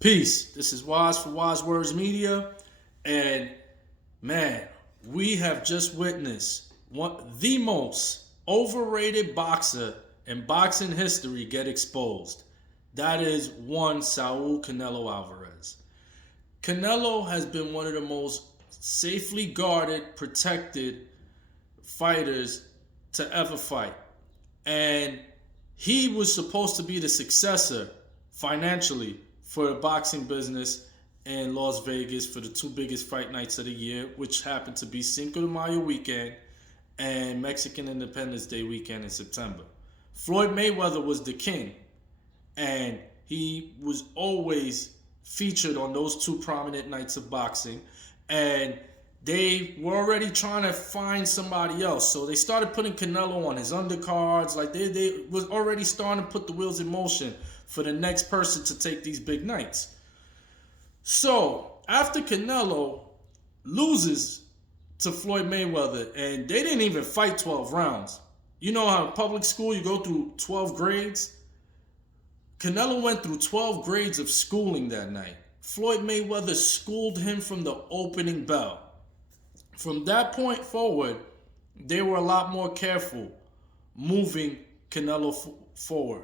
Peace. This is Wise for Wise Words Media, and man, we have just witnessed the most overrated boxer in boxing history get exposed. That is one Saul Canelo Alvarez. Canelo has been one of the most safely guarded, protected fighters to ever fight, and he was supposed to be the successor financially for the boxing business in Las Vegas for the two biggest fight nights of the year, which happened to be Cinco de Mayo weekend and Mexican Independence Day weekend in September. Floyd Mayweather was the king, and he was always featured on those two prominent nights of boxing. And they were already trying to find somebody else. So they started putting Canelo on his undercards. Like they was already starting to put the wheels in motion for the next person to take these big nights. So after Canelo loses to Floyd Mayweather, and they didn't even fight 12 rounds. You know how in public school you go through 12 grades? Canelo went through 12 grades of schooling that night. Floyd Mayweather schooled him from the opening bell. From that point forward, they were a lot more careful moving Canelo forward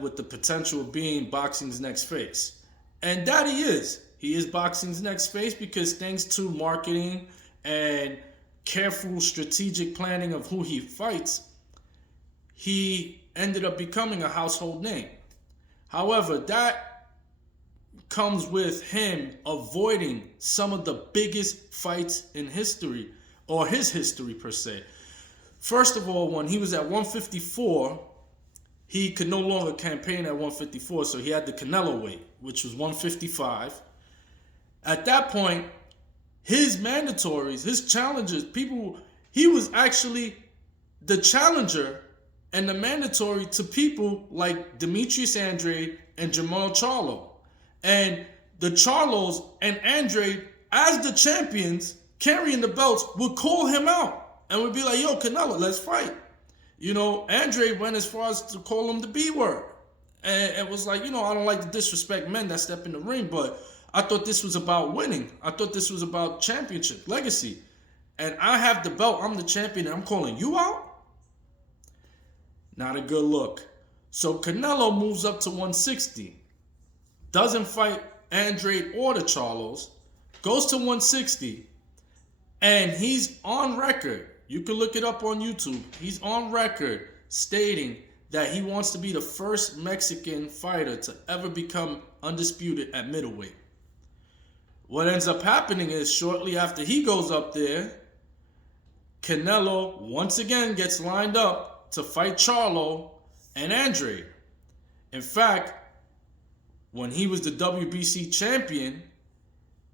with the potential of being boxing's next face. And that he is. He is boxing's next face because thanks to marketing and careful strategic planning of who he fights, he ended up becoming a household name. However, that comes with him avoiding some of the biggest fights in history, or his history per se. First of all, when he was at 154, he could no longer campaign at 154, so he had the Canelo weight, which was 155. At that point, his mandatories, his challengers, he was actually the challenger and the mandatory to people like Demetrius Andrade and Jamal Charlo. And the Charlos and Andrade, as the champions carrying the belts, would call him out and would be like, yo, Canelo, let's fight. You know, Andrade went as far as to call him the B word. And it was like, I don't like to disrespect men that step in the ring, but I thought this was about winning. I thought this was about championship, legacy. And I have the belt, I'm the champion, and I'm calling you out? Not a good look. So Canelo moves up to 160. Doesn't fight Andrade or the Charlos. Goes to 160. And he's on record. You can look it up on YouTube. He's on record stating that he wants to be the first Mexican fighter to ever become undisputed at middleweight. What ends up happening is shortly after he goes up there, Canelo once again gets lined up to fight Charlo and Andrade. In fact, when he was the WBC champion,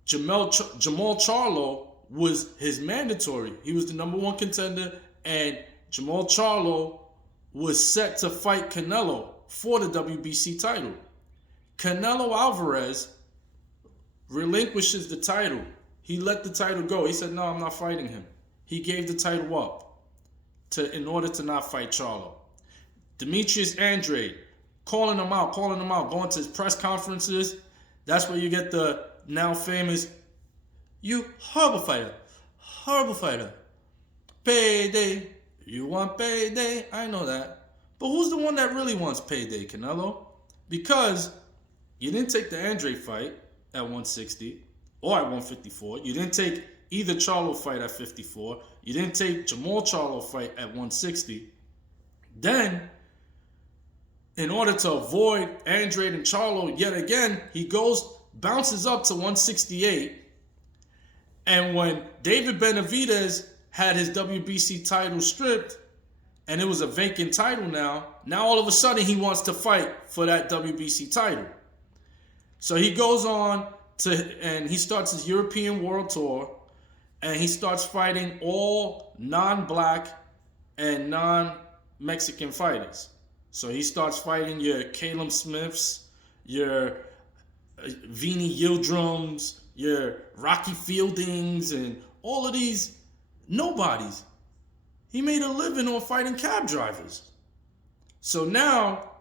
Jamal Charlo was his mandatory. He was the number one contender, and Jamal Charlo was set to fight Canelo for the WBC title. Canelo Alvarez relinquishes the title. He let the title go. He said, no, I'm not fighting him. He gave the title up in order to not fight Charlo. Demetrius Andrade, calling him out, going to his press conferences. That's where you get the now famous, you horrible fighter, payday, you want payday, I know that. But who's the one that really wants payday, Canelo? Because you didn't take the Andrade fight at 160 or at 154. You didn't take either Charlo fight at 54. You didn't take Jamal Charlo fight at 160. Then, in order to avoid Andrade and Charlo yet again, he bounces up to 168. And when David Benavidez had his WBC title stripped, and it was a vacant title now all of a sudden he wants to fight for that WBC title. So he goes on and he starts his European World Tour, and he starts fighting all non-black and non-Mexican fighters. So he starts fighting your Caleb Smiths, your Vini Yildirims, your Rocky Fieldings, and all of these nobodies. He made a living on fighting cab drivers. So now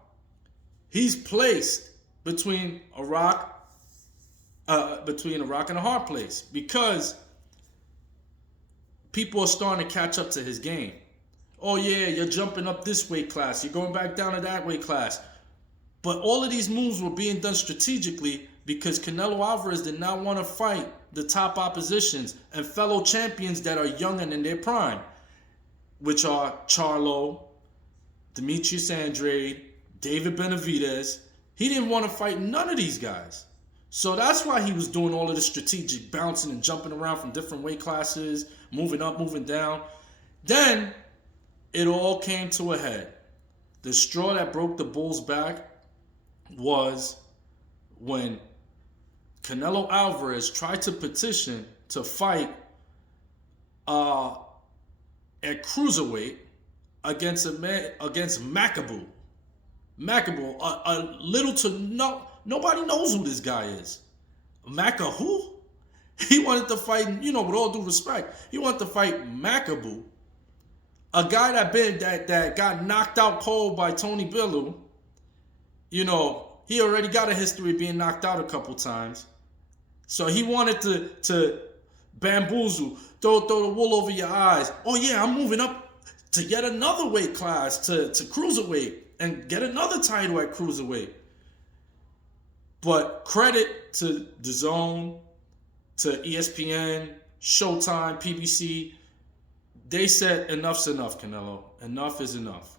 he's placed between a rock, and a hard place, because people are starting to catch up to his game. Oh yeah, you're jumping up this weight class, you're going back down to that weight class. But all of these moves were being done strategically because Canelo Alvarez did not want to fight the top oppositions and fellow champions that are young and in their prime, which are Charlo, Demetrius Andrade, David Benavidez. He didn't want to fight none of these guys. So that's why he was doing all of the strategic bouncing and jumping around from different weight classes, moving up, moving down. Then it all came to a head. The straw that broke the bull's back was when Canelo Alvarez tried to petition to fight at cruiserweight against Macaboo. Macaboo, a little to nobody knows who this guy is. Maca who? He wanted to fight, with all due respect, he wanted to fight Macaboo, a guy that got knocked out cold by Tony Bellew. He already got a history of being knocked out a couple times. So he wanted to bamboozle, throw the wool over your eyes. Oh yeah, I'm moving up to yet another weight class, to cruiserweight, and get another title at cruiserweight. But credit to DAZN, to ESPN, Showtime, PBC. They said enough's enough, Canelo. Enough is enough.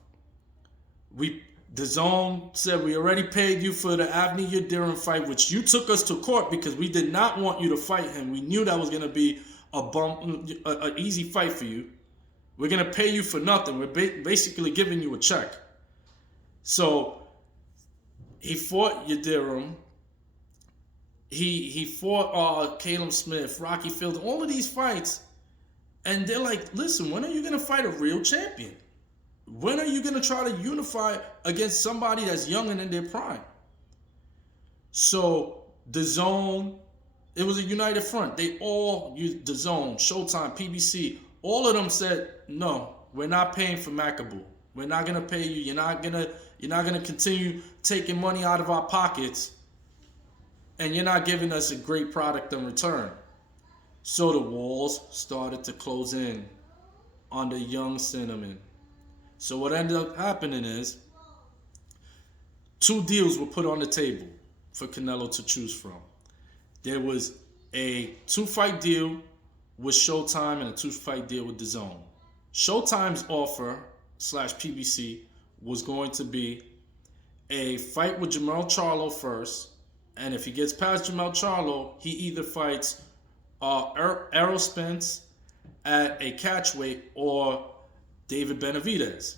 DAZN said we already paid you for the Avni Yildirim fight, which you took us to court because we did not want you to fight him. We knew that was going to be an easy fight for you. We're going to pay you for nothing. We're basically giving you a check. So he fought Yildirim. He fought Caleb Smith, Rocky Field, all of these fights. And they're like, listen, when are you going to fight a real champion? When are you going to try to unify against somebody that's young and in their prime? So DAZN, it was a united front. They all used DAZN, Showtime, PBC. All of them said, no, we're not paying for Macaboo. We're not going to pay you. You're not going to continue taking money out of our pockets, and you're not giving us a great product in return. So the walls started to close in on the young cinnamon. So what ended up happening is 2 deals were put on the table for Canelo to choose from. There was a 2-fight deal with Showtime and a 2-fight deal with DAZN. Showtime's offer / PBC was going to be a fight with Jermell Charlo first, and if he gets past Jermell Charlo, he either fights Errol Spence at a catchweight or David Benavidez.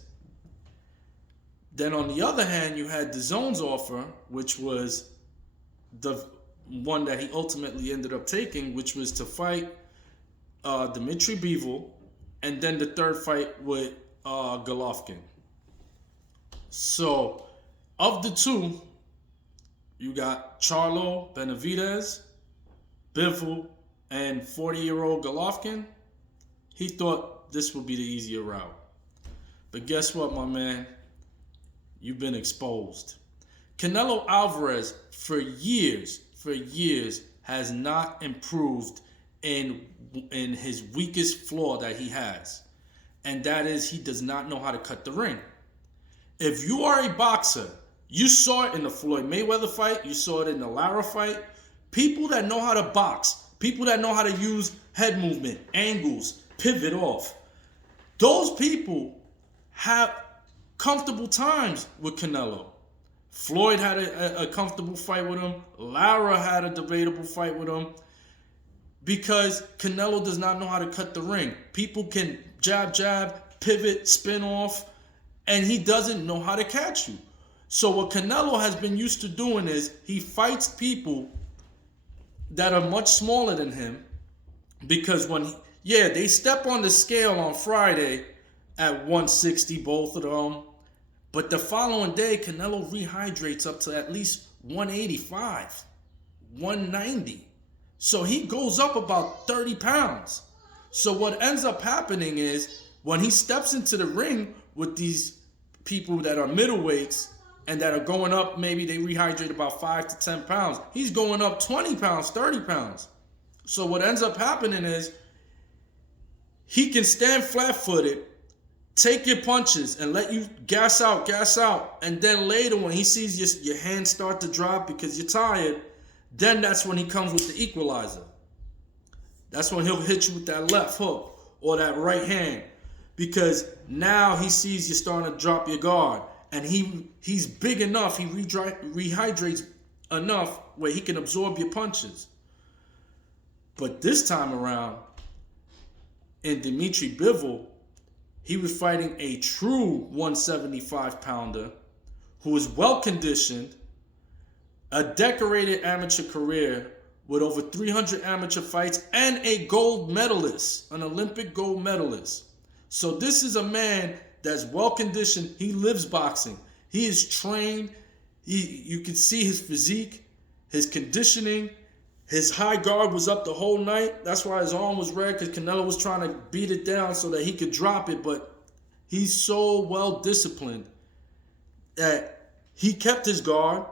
Then on the other hand, you had DAZN's offer, which was the one that he ultimately ended up taking, which was to fight Dmitry Bivol, and then the 3rd fight with Golovkin. So of the 2, you got Charlo, Benavidez, Bivol, and 40-year-old Golovkin. He thought this would be the easier route. But guess what, my man? You've been exposed. Canelo Alvarez, for years, has not improved in his weakest flaw that he has. And that is he does not know how to cut the ring. If you are a boxer, you saw it in the Floyd Mayweather fight, you saw it in the Lara fight. People that know how to box, people that know how to use head movement, angles, pivot off, those people have comfortable times with Canelo. Floyd had a comfortable fight with him. Lara had a debatable fight with him. Because Canelo does not know how to cut the ring. People can jab, pivot, spin off, and he doesn't know how to catch you. So what Canelo has been used to doing is he fights people that are much smaller than him, because they step on the scale on Friday at 160, both of them, but the following day Canelo rehydrates up to at least 185, 190. So he goes up about 30 pounds. So what ends up happening is when he steps into the ring with these people that are middleweights, and that are going up, maybe they rehydrate about 5 to 10 pounds. He's going up 20 pounds, 30 pounds. So what ends up happening is he can stand flat-footed, take your punches, and let you gas out. And then later when he sees your hands start to drop because you're tired, then that's when he comes with the equalizer. That's when he'll hit you with that left hook or that right hand, because now he sees you're starting to drop your guard, and he's big enough, he rehydrates enough where he can absorb your punches. But this time around, in Dimitri Bivol, he was fighting a true 175-pounder who is well-conditioned, a decorated amateur career with over 300 amateur fights, and a gold medalist, an Olympic gold medalist. So this is a man that's well-conditioned. He lives boxing. He is trained. You can see his physique, his conditioning. His high guard was up the whole night. That's why his arm was red, because Canelo was trying to beat it down so that he could drop it. But he's so well-disciplined that he kept his guard,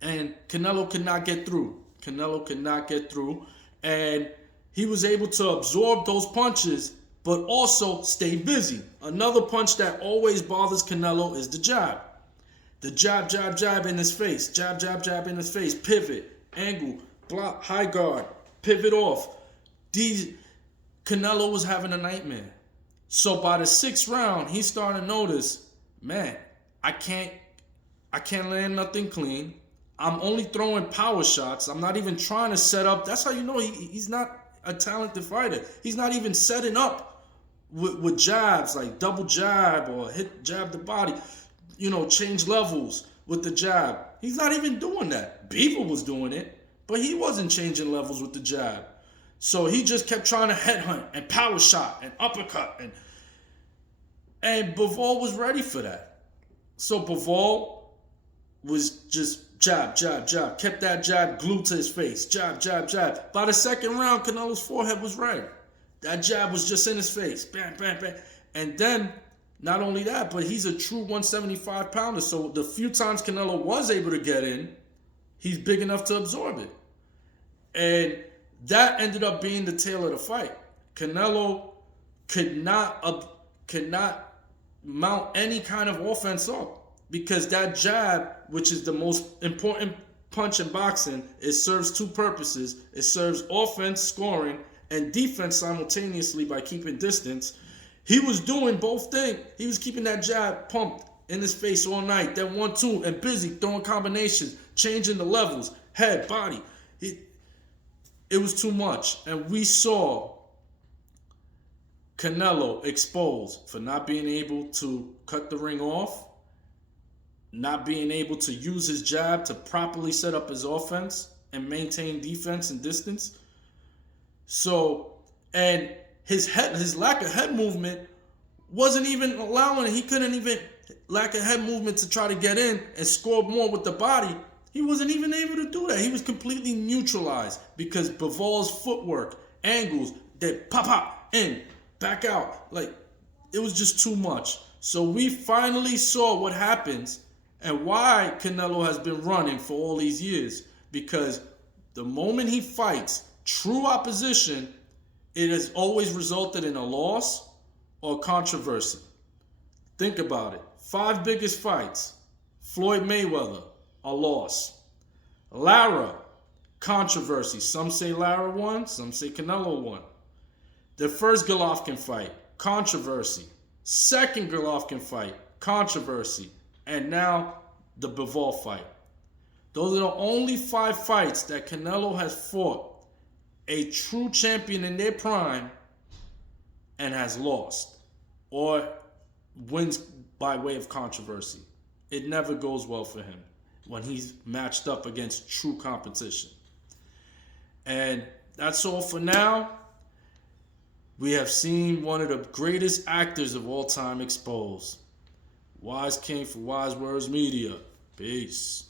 and Canelo could not get through. And he was able to absorb those punches, but also stay busy. Another punch that always bothers Canelo is the jab. The jab in his face. Jab in his face. Pivot, angle, block, high guard, pivot off. Canelo was having a nightmare. So by the 6th round, he started to notice, man, I can't land nothing clean. I'm only throwing power shots. I'm not even trying to set up. That's how you know he's not a talented fighter. He's not even setting up with jabs, like double jab or jab the body, change levels with the jab. He's not even doing that. Bivol was doing it, but he wasn't changing levels with the jab. So he just kept trying to headhunt and power shot and uppercut. And Bivol was ready for that. So Bivol was just jab, kept that jab glued to his face. Jab. By the 2nd round, Canelo's forehead was red. That jab was just in his face. Bam. And then, not only that, but he's a true 175-pounder. So the few times Canelo was able to get in, he's big enough to absorb it. And that ended up being the tail of the fight. Canelo could not mount any kind of offense up, because that jab, which is the most important punch in boxing, it serves 2 purposes. It serves offense, scoring, and defense simultaneously by keeping distance. He was doing both things. He was keeping that jab pumped in his face all night, then 1-2, and busy throwing combinations, changing the levels, head, body. It was too much. And we saw Canelo exposed for not being able to cut the ring off, not being able to use his jab to properly set up his offense and maintain defense and distance. So, and his lack of head movement wasn't even allowing it. He couldn't even, lack of head movement to try to get in and score more with the body. He wasn't even able to do that. He was completely neutralized because Bivol's footwork, angles, that pop, in, back out. Like, it was just too much. So we finally saw what happens and why Canelo has been running for all these years. Because the moment he fights true opposition, it has always resulted in a loss or controversy. Think about it. 5 biggest fights. Floyd Mayweather, a loss. Lara, controversy. Some say Lara won, some say Canelo won. The first Golovkin fight, controversy. Second Golovkin fight, controversy. And now the Bivol fight. Those are the only 5 fights that Canelo has fought a true champion in their prime and has lost or wins by way of controversy. It never goes well for him when he's matched up against true competition. And that's all for now. We have seen one of the greatest actors of all time exposed. Wise King for Wise Words Media. Peace.